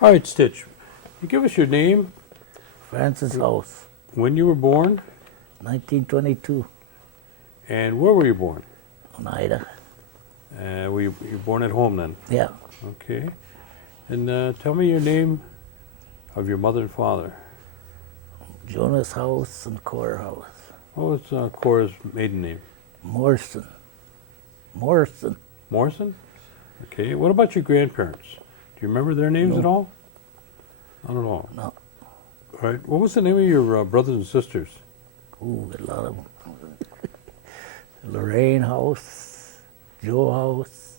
All right, Stitch. You give us your name, Francis House, when you were born, 1922, and where were you born? Oneida. Were you born at home then? Yeah, Okay. And tell me your name of your mother and father. Jonas House and Cora House. What was Cora's maiden name? Morrison. Morrison. Morrison? Okay. What about your grandparents? Do you remember their names No. at all? Not at all. No. All right. What was the name of your brothers and sisters? Ooh, a lot of them. Lorraine House, Joe House,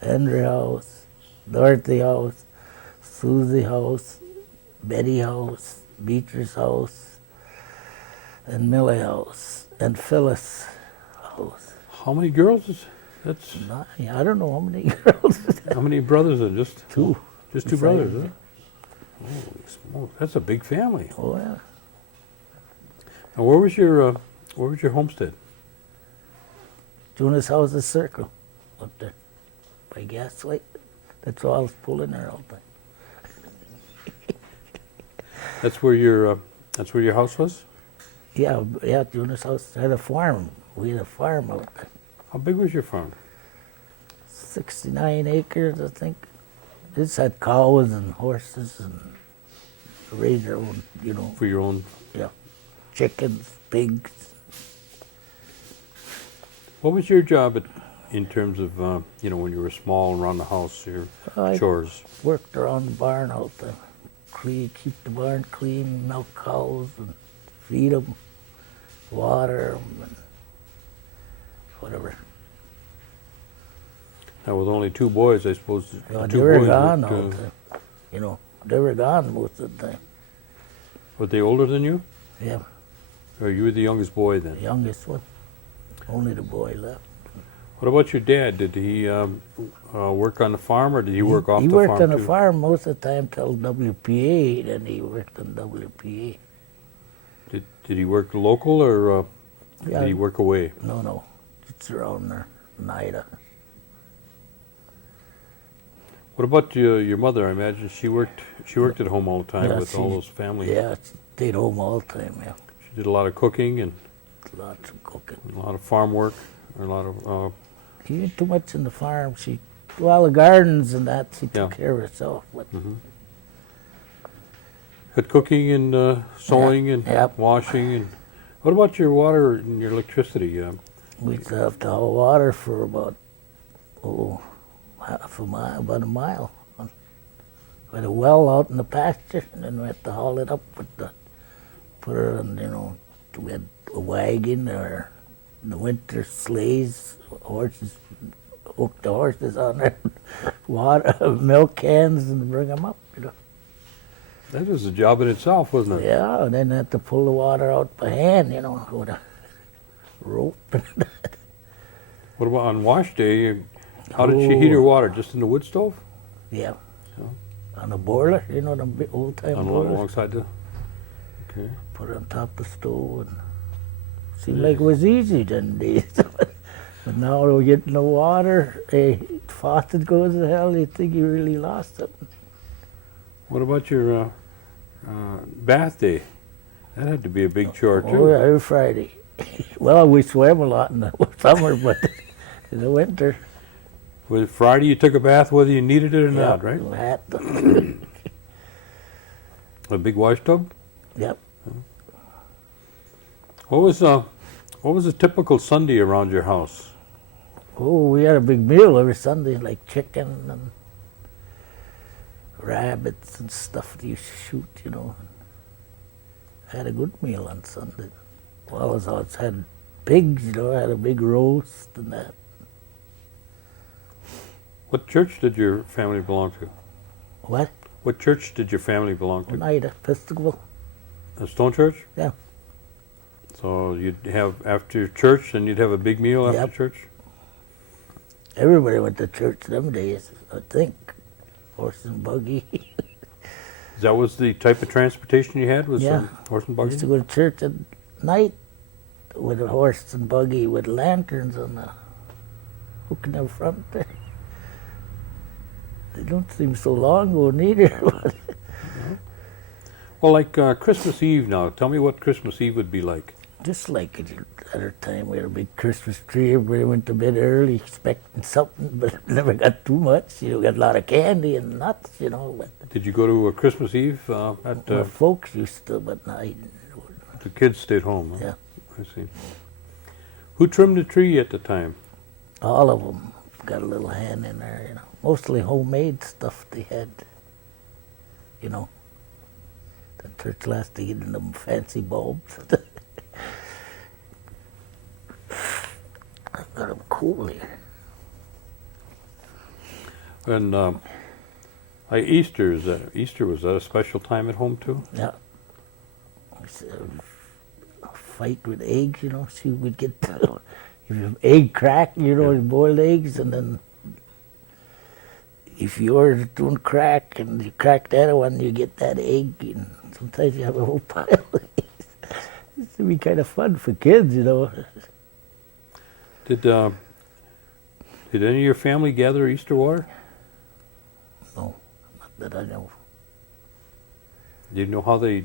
Henry House, Dorothy House, Susie House, Betty House, Beatrice House, and Millie House, and Phyllis House. How many girls? That's I don't know how many girls. how many brothers are just Two. Just two brothers, huh? Holy smokes, that's a big family. Oh yeah. Now, where was your homestead? Jonas House's Circle, up there, by Gaslight. That's all I was pulling there all the time. That's where your house was? Yeah, Jonas House had a farm. We had a farm out there. How big was your farm? 69 acres, I think. This had cows and horses and raised our own, For your own. yeah, chickens, pigs. What was your job in terms of when you were small around the house, your I chores? worked around the barn out there. Keep the barn clean, milk cows and feed them, water them, and whatever. Now, with only two boys, I suppose. Yeah, two they were boys gone worked, all the time. They were gone most of the time. Were they older than you? Yeah, Or you were the youngest boy then? the youngest one. Only the boy left. What about your dad? Did he work on the farm, or did he work off the farm? He worked on the too? farm most of the time till WPA, then he worked on WPA. Did he work local, or Yeah. did he work away? No, it's around there, Oneida. What about your mother? I imagine she worked at home all the time Yeah, with all those family. Yeah, stayed home all the time, yeah. She did a lot of cooking and Lots of cooking. a lot of farm work, or a lot of. She did too much in the farm. The gardens and that, she took Yeah. care of herself. But Had cooking and sewing and Yep. washing and. What about your water and your electricity? we used to have to haul water for about half a mile, about a mile. We had a well out in the pasture, and then we had to haul it up put it on, we had a wagon or in the winter sleighs, horses, hook the horses on there, water, milk cans, and bring them up. That was a job in itself, wasn't it? Yeah, and then had to pull the water out by hand, with a rope. What about on wash day? How did she heat her water? Just in the wood stove? Yeah. Yeah. On a boiler, the big old-time boilers. Alongside the. Okay. Put it on top of the stove, and seemed like it was easy then days. But now we're getting the water, faucet goes to hell, you think you really lost something. What about your bath day? That had to be a big chore too. Oh, yeah, every Friday. Well, we swam a lot in the summer, but in the winter. With Friday, you took a bath whether you needed it or not, right? We had to. A big wash tub. Yep. What was a typical Sunday around your house? Oh, we had a big meal every Sunday, like chicken and rabbits and stuff that you shoot, Had a good meal on Sunday. Well, as I had pigs, had a big roast and that. What church did your family belong to? What? What church did your family belong to? Oneida Episcopal. A stone church? Yeah. So you'd have after church, and you'd have a big meal after Yep. church? Everybody went to church them days, I think. Horse and buggy. That was the type of transportation you had? Was Yeah. horse and We buggy? used to go to church at night with a horse and buggy with lanterns on the hook in the front there. They don't seem so long ago neither. Well, like Christmas Eve now. Tell me what Christmas Eve would be like. Just like at other time, we had a big Christmas tree. Everybody went to bed early expecting something, but never got too much. You know, got a lot of candy and nuts, you know. But Did you go to a Christmas Eve at my folks used to, but I, the kids stayed home? Huh? yeah, I see. Who trimmed the tree at the time? all of them got a little hand in there, you know. Mostly homemade stuff they had, you know. The church last to get them fancy bulbs. I got them cool here. And Easter, Easter, was that a special time at home too? Yeah. A fight with eggs, you know. She would get if you have egg crack, you know, Yeah. boiled eggs, and then if yours don't crack and you crack the other one, you get that egg, and sometimes you have a whole pile of eggs. It would be kind of fun for kids, you know. Did any of your family gather Easter water? No, not that I know. Do you know how they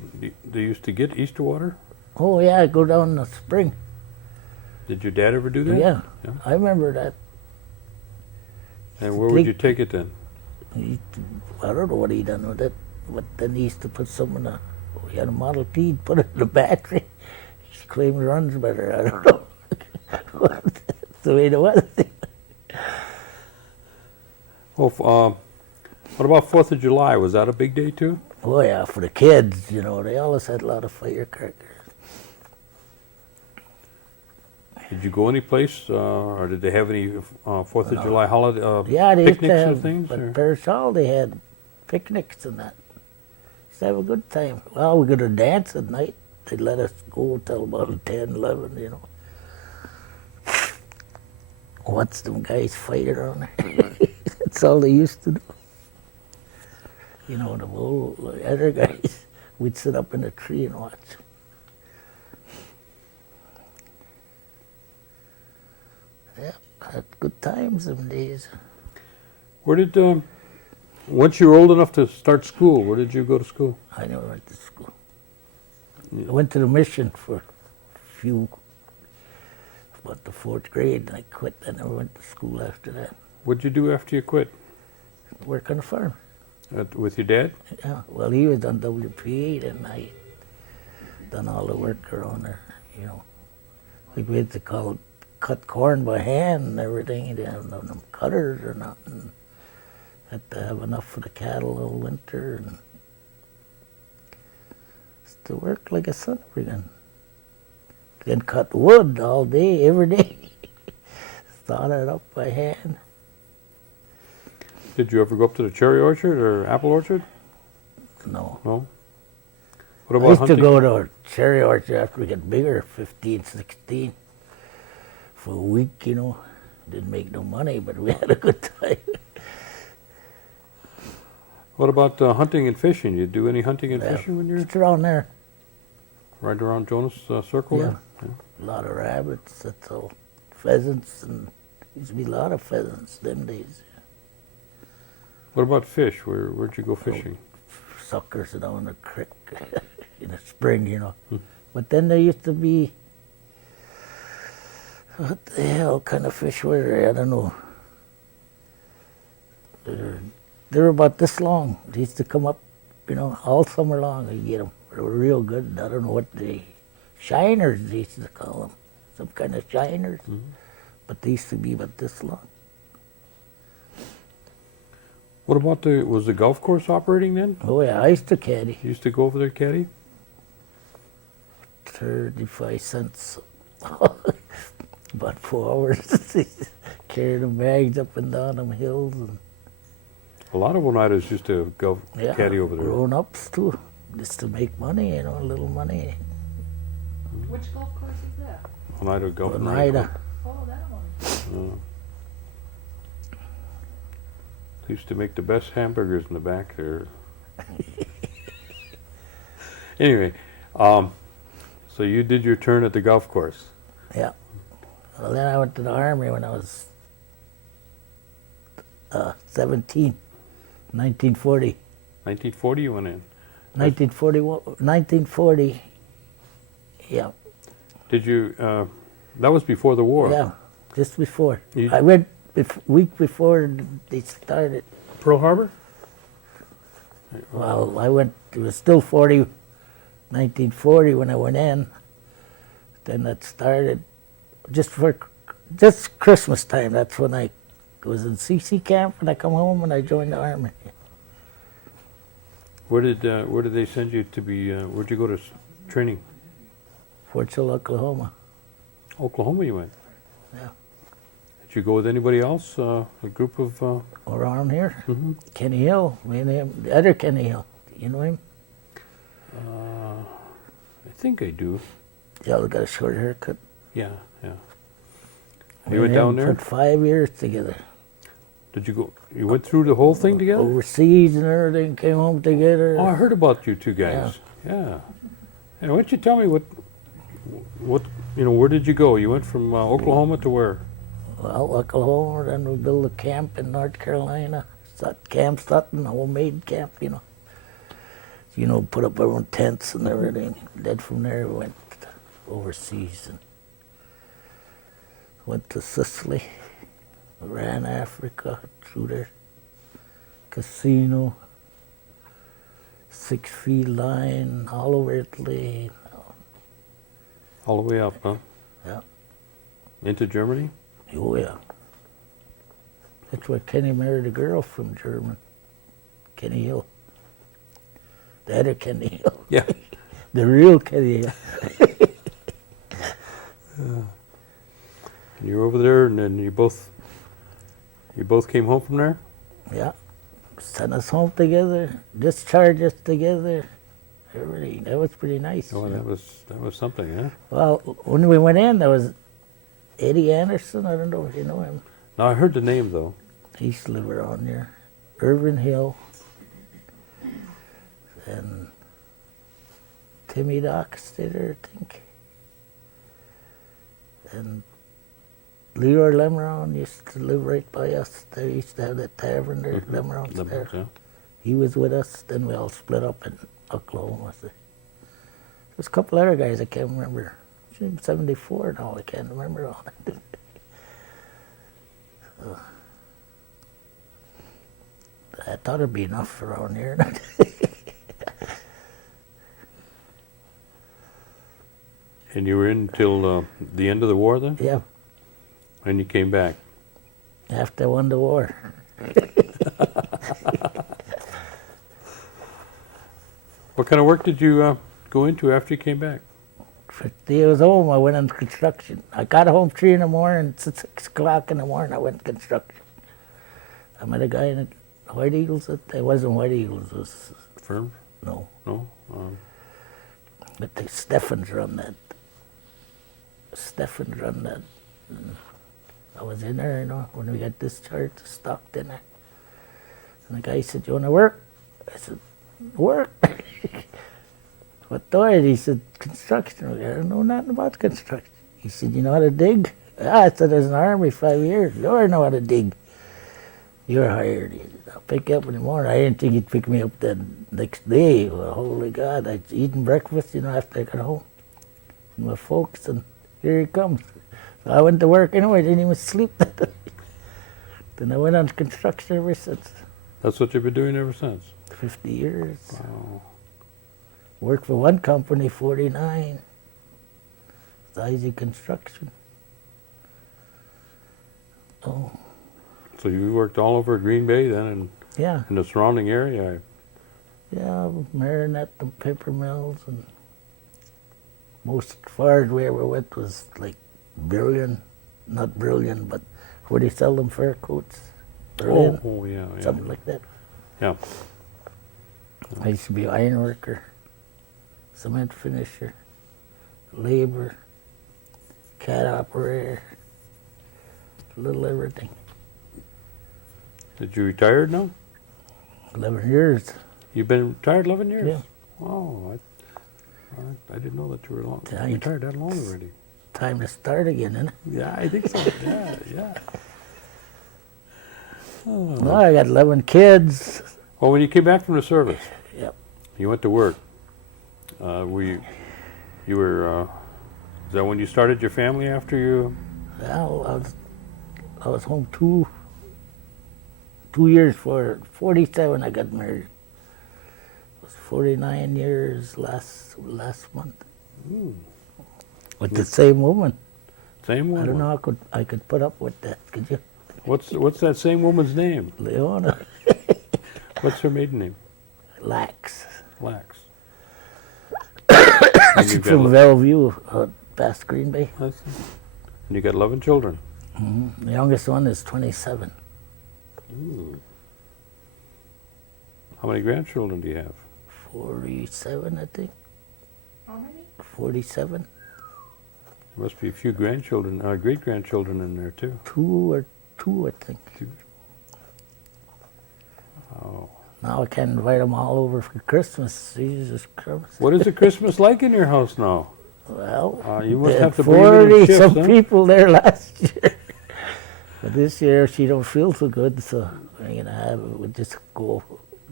used to get Easter water? Oh yeah, I go down in the spring. Did your dad ever do that? Yeah, Yeah. I remember that. And where would you take it then? I don't know what he done with it, but then he used to put some in he had a Model T, he'd put it in the battery. He claimed it runs better, I don't know. That's the way it was. Well, what about 4th of July? Was that a big day too? Oh yeah, for the kids, you know, they always had a lot of firecrackers. Did you go any place, or did they have any 4th of July holiday Yeah, they used to picnics or have, things? but or- Parish Hall, they had picnics and that. Used to have a good time. Well, we go to dance at night. They'd let us go till about 10, 11, you know. Watch them guys fight around there. That's all they used to do. You know, the old other guys, we'd sit up in a tree and watch. Yeah, had good times them days. Where did once you were old enough to start school, where did you go to school? I never went to school. Yeah. I went to the mission for a few, about the 4th grade, and I quit. I never went to school after that. What'd you do after you quit? Work on the farm. With your dad? Yeah, well, he was on WPA, and I done all the work around there, you know. Like we had to cut corn by hand and everything. You didn't have none of them cutters or nothing. Had to have enough for the cattle all winter, and used to work like a son of a gun. Then cut wood all day, every day. Saw it up by hand. Did you ever go up to the cherry orchard or apple orchard? No. No. What I about used hunting? to go to a cherry orchard after we got bigger, 15, 16, for a week, you know. Didn't make no money, but we had a good time. What about hunting and fishing? You do any hunting and Yeah, fishing when you're just around there. right around Jonas Circle? Yeah. there? Yeah. A lot of rabbits, that's all. Pheasants, and used to be a lot of pheasants them days. What about fish? Where'd you go fishing? Suckers down the creek in the spring, you know. But then there used to be, what the hell kind of fish were they? I don't know. They were about this long. They used to come up, you know, all summer long. You get them. They were real good. I don't know what shiners they used to call them. Some kind of shiners. But they used to be about this long. What about was the golf course operating then? Oh yeah, I used to caddy. You used to go over there, caddy? 35 cents. About 4 hours. Carrying the bags up and down them hills. And A lot of Oneidas used to go yeah, caddy over there. grown-ups too. Just to make money, you know, a little money. Which golf course is that? Oneida Golf. and Oneida. Oh, that one. Uh, they used to make the best hamburgers in the back there. Anyway, so you did your turn at the golf course. Yeah. Well, then I went to the Army when I was 17. 1940. 1940 you went in. 1940, yeah. Did you, that was before the war? Yeah, just before. You- I went week before they started. Pearl Harbor? Well, I went, it was still 1940 when I went in. Then that started just Christmas time. That's when I was in CC camp and I come home and I joined the Army. Where did they send you to be, where'd you go to training? Fort Sill, Oklahoma. Oklahoma you went? Yeah. Did you go with anybody else? A group of, Around here. mhm. Kenny Hill, me and him, the other Kenny Hill. You know him? I think I do. Yeah, we got a short haircut. Yeah, yeah. Me You went and him down there? for 5 years together. Did you go, you went through the whole thing together? Overseas and everything, came home together. Oh, I heard about you two guys. Yeah. Hey, why don't you tell me what, where did you go? You went from Oklahoma to where? Well, Oklahoma, then we built a camp in North Carolina. Camp Sutton, homemade camp, put up our own tents and everything. Then from there we went overseas and went to Sicily, ran Africa, through there, casino, 6 feet line, all over Italy. All the way up, huh? Yeah. Into Germany? Oh yeah. That's where Kenny married a girl from German. Kenny Hill. The other Kenny Hill. Yeah. The real Kenny Hill. You were over there, and then you both came home from there? Yeah. Sent us home together, discharged us together. Everything. That was pretty nice. Oh, that was something, huh? Well, when we went in, there was Eddie Anderson. I don't know if you know him. Now, I heard the name, though. He used to live around there. Irvin Hill. And Timmy Dock stayed there, I think. And Leroy Lemron used to live right by us. They used to have that tavern there, Lemron's there. Yeah. He was with us. Then we all split up in Oklahoma. There's a couple other guys I can't remember. 74 now, I can't remember all that. I thought it'd be enough around here. And you were in till the end of the war, then? Yeah, And you came back? after I won the war. What kind of work did you go into after you came back? 50 years old, I went on construction. I got home 3 in the morning, 6 o'clock in the morning, I went construction. I met a guy in White Eagles. It wasn't White Eagles, it was, Firm? no. No? But the Steffens run that. And I was in there, when we got discharged, stopped in there. And the guy said, "You want to work?" I said, "Work?" "What do I?" He said, "Construction." I don't know nothing about construction. He said, "You know how to dig?" I said, "I was in the Army 5 years. You already know how to dig. You're hired." He said, "I'll pick you up in the morning." I didn't think he'd pick me up the next day. Well, holy God, I'd eaten breakfast, after I got home with my folks, and here he comes. So I went to work anyway, didn't even sleep that night. Then I went on construction ever since. That's what you've been doing ever since? 50 years. Wow. Worked for one company, 49. Easy Construction. Oh, So you worked all over Green Bay then, and yeah. in the surrounding area? Yeah, Marinette and paper mills, and most far as we ever went was like Brilliant, not Brilliant, but where they sell them fur coats. Brilliant, Oh, yeah. something like that. Yeah. I used to be iron worker, cement finisher, labor, cat operator, little everything. Did you retire now? 11 years. You've been retired 11 years? Yeah. Wow. I didn't know that you were Yeah, retired that long already. Time to start again, isn't it? Yeah, I think so. Yeah, yeah. No, I got 11 kids, Well, when you came back from the service, Yep. you went to work. You were, is that when you started your family after you? Well, I was home 2 years for 47. I got married. It was 49 years last month. With the same woman. Same woman? I don't know how I could put up with that. Could you? What's that same woman's name? Leona. What's her maiden name? Lax. Lax. And you've got From Bellevue, past Green Bay. and you got 11 children. The youngest one is 27. Ooh. How many grandchildren do you have? 47, I think. How many? 47. There must be a few grandchildren, great-grandchildren in there too. Two, I think. Oh. Now I can't invite them all over for Christmas. Jesus Christ. What is the Christmas like in your house now? Well, You must they have had to bring it in 40 shifts, some huh? people there last year. But this year she don't feel so good, so I'm gonna have it. We'll just go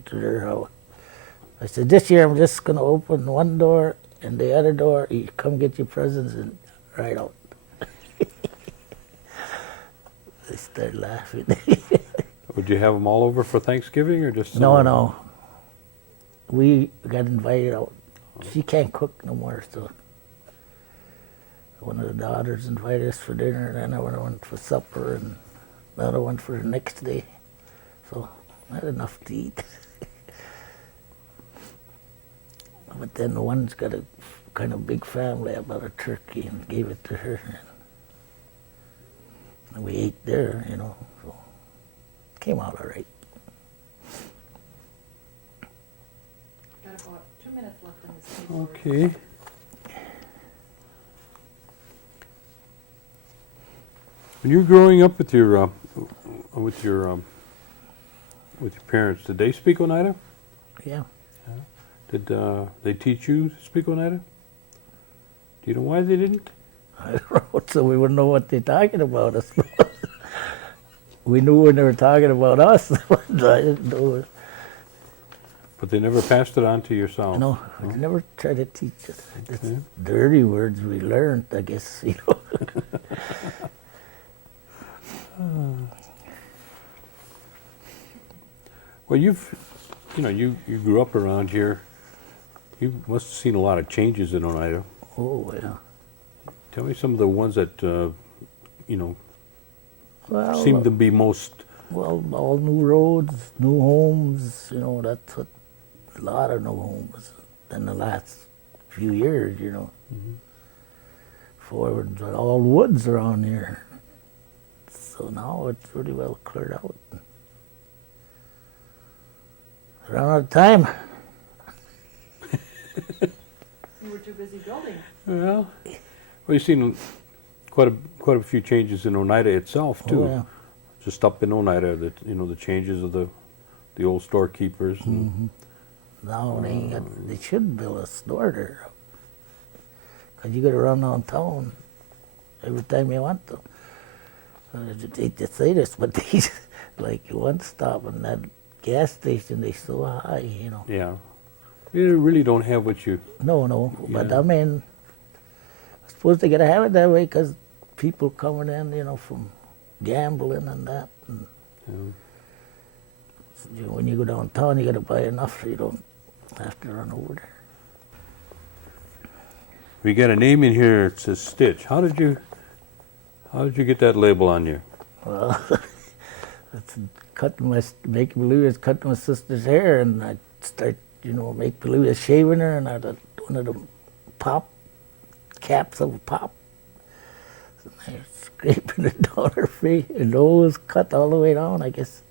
to their house. I said, this year I'm just gonna open one door and the other door, you come get your presents and right out. They start laughing. Would you have them all over for Thanksgiving or just some? No. We got invited out. She can't cook no more, so one of the daughters invited us for dinner, and another one for supper, and the other one for the next day. So I had enough to eat. But then the one's got a kind of big family. I bought a turkey and gave it to her. And we ate there, so it came out all right. Got about 2 minutes left in this meeting. Okay. When you were growing up with your parents, did they speak Oneida? Yeah. Did they teach you to speak Oneida? Do you know why they didn't? I don't know, so we wouldn't know what they're talking about us. We knew when they were talking about us, but I didn't know it. But they never passed it on to yourself. No, they never tried to teach us. It's Okay. dirty words we learned, I guess, Well, you grew up around here. You must have seen a lot of changes in Oneida. Oh, yeah. Tell me some of the ones that Well, seem to be most. well, all new roads, new homes, that's what, a lot of new homes in the last few years, Before it was all woods around here. So now it's really well cleared out. Ran out of time. You were too busy building. Well, you've seen quite a few changes in Oneida itself too. Oh, yeah. Just up in Oneida, the changes of the old storekeepers. And, Now they should build a store there. Because you got to run downtown every time you want to. I hate to say this, but these, like one stop and that gas station, they're so high, Yeah, you really don't have what you. No, but Yeah. I mean, I suppose they got to have it that way because people coming in, from gambling and that. And when you go downtown, you got to buy enough so you don't have to run over there. We got a name in here. It says Stitch. How did you get that label on you? Well, it's make believe it's cutting my sister's hair, and I start, make believe it's shaving her, and I got one of them pop caps of pop. So I scraping it down her face, her nose cut all the way down. I guess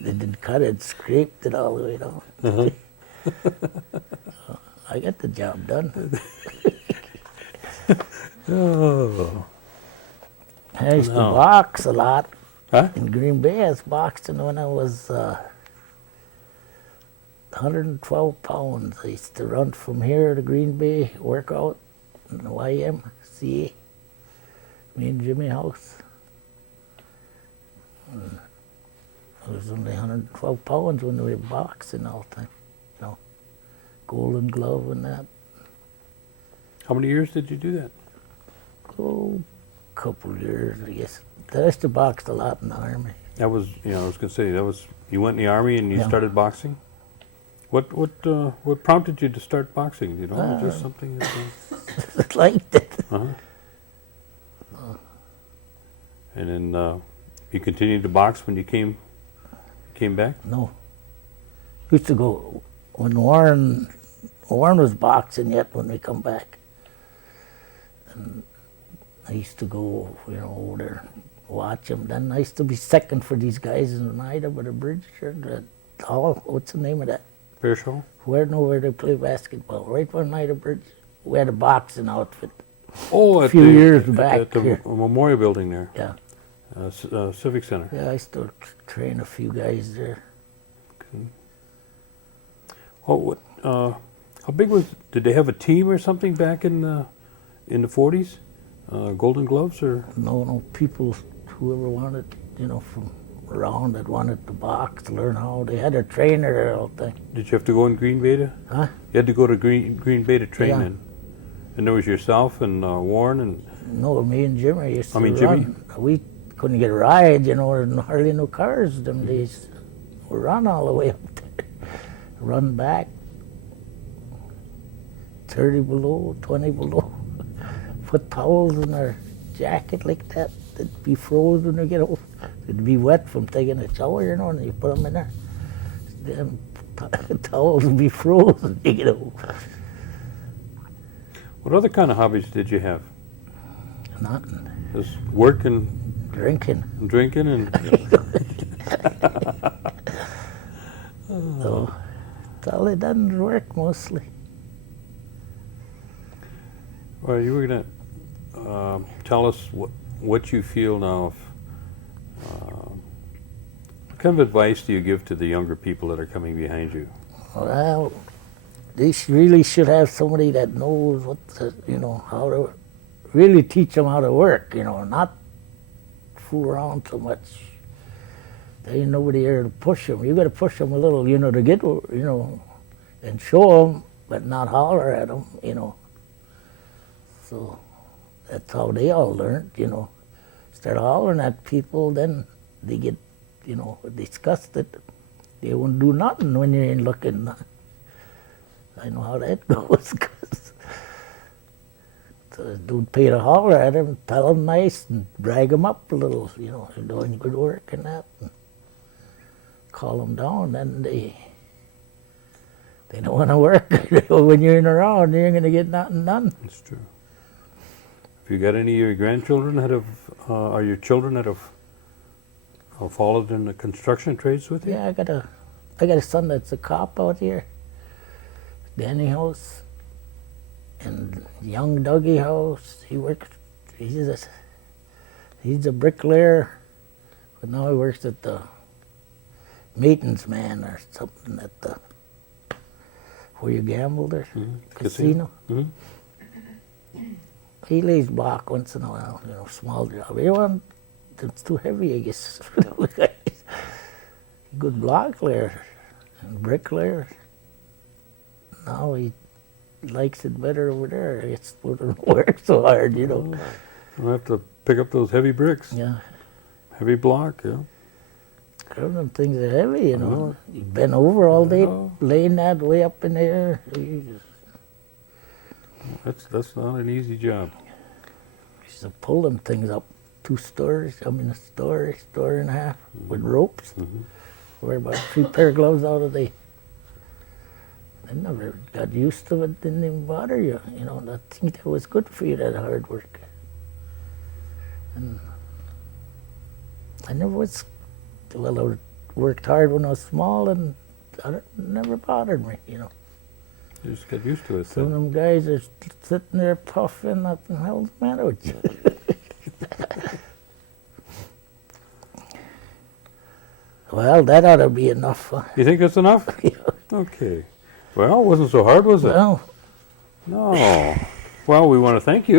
they didn't cut it, scraped it all the way down. So I got the job done. Oh. I used to No. box a lot. Huh? In Green Bay, I was boxing when I was 112 pounds. I used to run from here to Green Bay, work out in the YMCA, me and Jimmy House. And It was only 112 pounds when we were boxing all the time. You know, Golden Glove and that. How many years did you do that? Oh, couple years, I guess. I used to box a lot in the Army. That was, I was going to say, that was, you went in the Army and you Yeah. started boxing? What prompted you to start boxing? You know, just something that, I liked it. uh-huh. And then you continued to box when you came back? No. Used to go when Warren was boxing yet when we come back. And I used to go, over there, watch him. Then I used to be second for these guys in Oneida by the bridge or the hall. What's the name of that? Fair show? Where they play basketball. Right by Oneida Bridge. We had a boxing outfit. Oh, A few years back at the here. Memorial Building there, Yeah. Civic Center. Yeah, I used to train a few guys there. Okay. Oh, how big was? Did they have a team or something back in the 40s? Golden Gloves or? No, people, whoever wanted, from around that wanted to box, learn how. They had a trainer there all the time. Did you have to go in Green Bay to? Huh? You had to go to Green Bay to train Yeah. in. And there was yourself and Warren and. No, me and Jimmy used to Jimmy? run. We couldn't get a ride, there were hardly no cars them days. We run all the way up there, run back, 30 below, 20 below, put towels in our jacket like that. They'd be frozen when we get over. They'd be wet from taking a shower, and you put them in there. Them towels would be frozen, you get over. What other kind of hobbies did you have? Nothing. Just work and Drinking. drinking and. So that's all I done, work mostly. Well, you were going to tell us what you feel now. What kind of advice do you give to the younger people that are coming behind you? Well, they really should have somebody that knows how to really teach them how to work, not fool around so much. There ain't nobody there to push them. You got to push them a little, to get, and show them, but not holler at them, So that's how they all learned, Start hollering at people, then they get, disgusted. They won't do nothing when you ain't looking. I know how that goes. So don't pay to holler at them, tell them nice and drag them up a little, you're doing good work and that. And call them down, then they don't want to work. When you're in around, you ain't going to get nothing done. That's true. Have you got any of your grandchildren that have, or your children that have followed in the construction trades with you? Yeah, I got a son that's a cop out here, Danny House, and young Dougie House. He works. He's a bricklayer, but now he works at the maintenance man or something at the where you gambled or casino. Mm-hmm. He lays block once in a while, small job. It's too heavy, I guess. For those guys. Good block layer and bricklayer. Now he likes it better over there. It's wouldn't work so hard, You'll have to pick up those heavy bricks. Yeah. Heavy block, yeah. Them things are heavy, know. You bend over all day, know. laying that way up in the air. That's not an easy job. Used to pull them things up 2 stories, a story and a half with ropes. Mm-hmm. Wear about 3 pair of gloves out a day. I never got used to it, didn't even bother you. I think that was good for you, that hard work. And I never was, I worked hard when I was small and it never bothered me, You just get used to it. Some of then. them guys are sitting there puffing, what the hell's the matter with you? Well, that ought to be enough. You think that's enough? Okay. Well, it wasn't so hard, was it? Well, No. Well, we want to thank you.